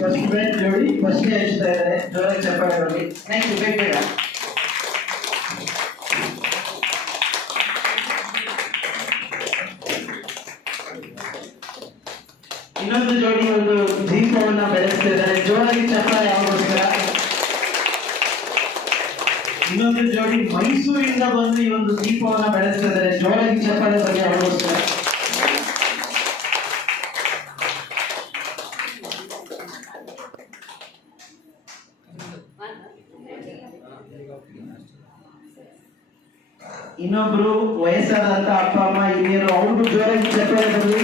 First bench ಜೋಡಿ first ಹಚ್ತಾ ಇದ್ದಾರೆ, ಜೋರಾಗಿ ಚಪ್ಪಾಳೆ ಬರಲಿ. ನೆಕ್ಸ್ಟ್ ಬೇಗ ಇನ್ನೊಂದು ಜೋಡಿ ಒಂದು ದೀಪವನ್ನ ಬೆಳೆಸ್ತಿದ್ದಾರೆ, ಜೋರಾಗಿ ಚಪ್ಪಾಳೆ ಯಾವಾಗೋಸ್ಕರ. ಇನ್ನೊಂದು ಜೋಡಿ ಮೈಸೂರಿಂದ ಬಂದು ಈ ಒಂದು ದೀಪವನ್ನ ಬೆಳೆಸ್ತಿದ್ದಾರೆ, ಜೋರಾಗಿ ಚಪ್ಪಾಳೆ ಬಗ್ಗೆ ಯಾವಾಗೋಸ್ಕರ. ಇನ್ನೊಬ್ರು ವಯಸ್ಸಾದಂತ ಅಪ್ಪ ಅಮ್ಮ ಹಿರಿಯರು, ಅವ್ರಿಗೂ ಜೋರಾಗಿ ಚಪ್ಪಾಳೆ ಬರಲಿ.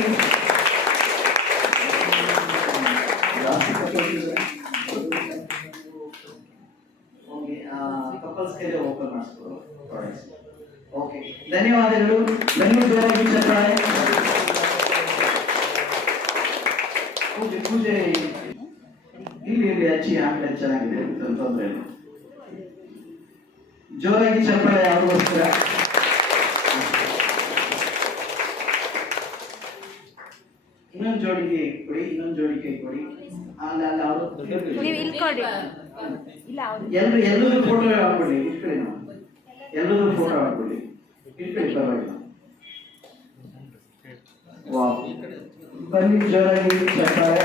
ಓಪನ್ ಮಾಡಿಸ್ಬೋದು. ಓಕೆ, ಧನ್ಯವಾದಗಳು. ಜೋರಾಗಿ ಚಪ್ಪಾಳೆ. ಪೂಜೆ ಇಲ್ಲಿ ಹಚ್ಚಿ ಆಮೇಲೆ ಚೆನ್ನಾಗಿದೆ, ತೊಂದರೆ ಇಲ್ಲ. ಜೋರಾಗಿ ಚಪ್ಪಾಳೆ ಯಾರಿಗೋಸ್ಕರ. ಇನ್ನೊಂದು ಜೋಡಿಗೆ ಕೊಡಿ, ಇನ್ನೊಂದು ಜೋಡಿಗೆ ಕೊಡಿ. ಅಲ್ಲ ಅಲ್ಲ, ಅವರು ಎಲ್ಲರೂ ಫೋಟೋ ಹಾಕೊಳ್ಳಿ, ಇಟ್ಕೊಳ್ಳಿ. ನಾವು ಎಲ್ಲರೂ ಫೋಟೋ ಹಾಕೊಳ್ಳಿ, ಇಟ್ಕೊಳ್ಳಿ, ಪರವಾಗಿಲ್ಲ. ವಾವ್, ಬನ್ನಿ ಜೋರಾಗಿ ಚಪ್ಪಾಳೆ.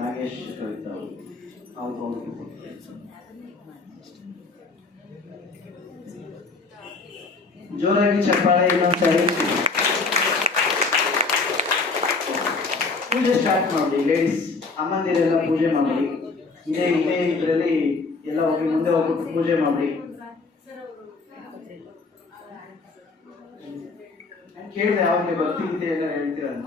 ನಾಗೇಶ್ ಕವಿತಾ ಅವರು ಜೋರಾಗಿ ಚಪ್ಪಾಳೆ. ಇನ್ನೊಂದ್ಸರಿ ಪೂಜೆ ಸ್ಟಾರ್ಟ್ ಮಾಡಿ. ಲೇಡೀಸ್ ಅಮ್ಮಂದಿರೆಲ್ಲ ಪೂಜೆ ಮಾಡಿ. ಇದೇ ಇದರಲ್ಲಿ ಎಲ್ಲ ಹೋಗಿ ಮುಂದೆ ಹೋಗ್ಬಿಟ್ಟು ಪೂಜೆ ಮಾಡಿ. ಕೇಳಿದೆ ಯಾವಾಗಲೇ ಭಕ್ತಿ ಗೀತೆ ಎಲ್ಲ ಹೇಳ್ತೀರ ಅಂತ.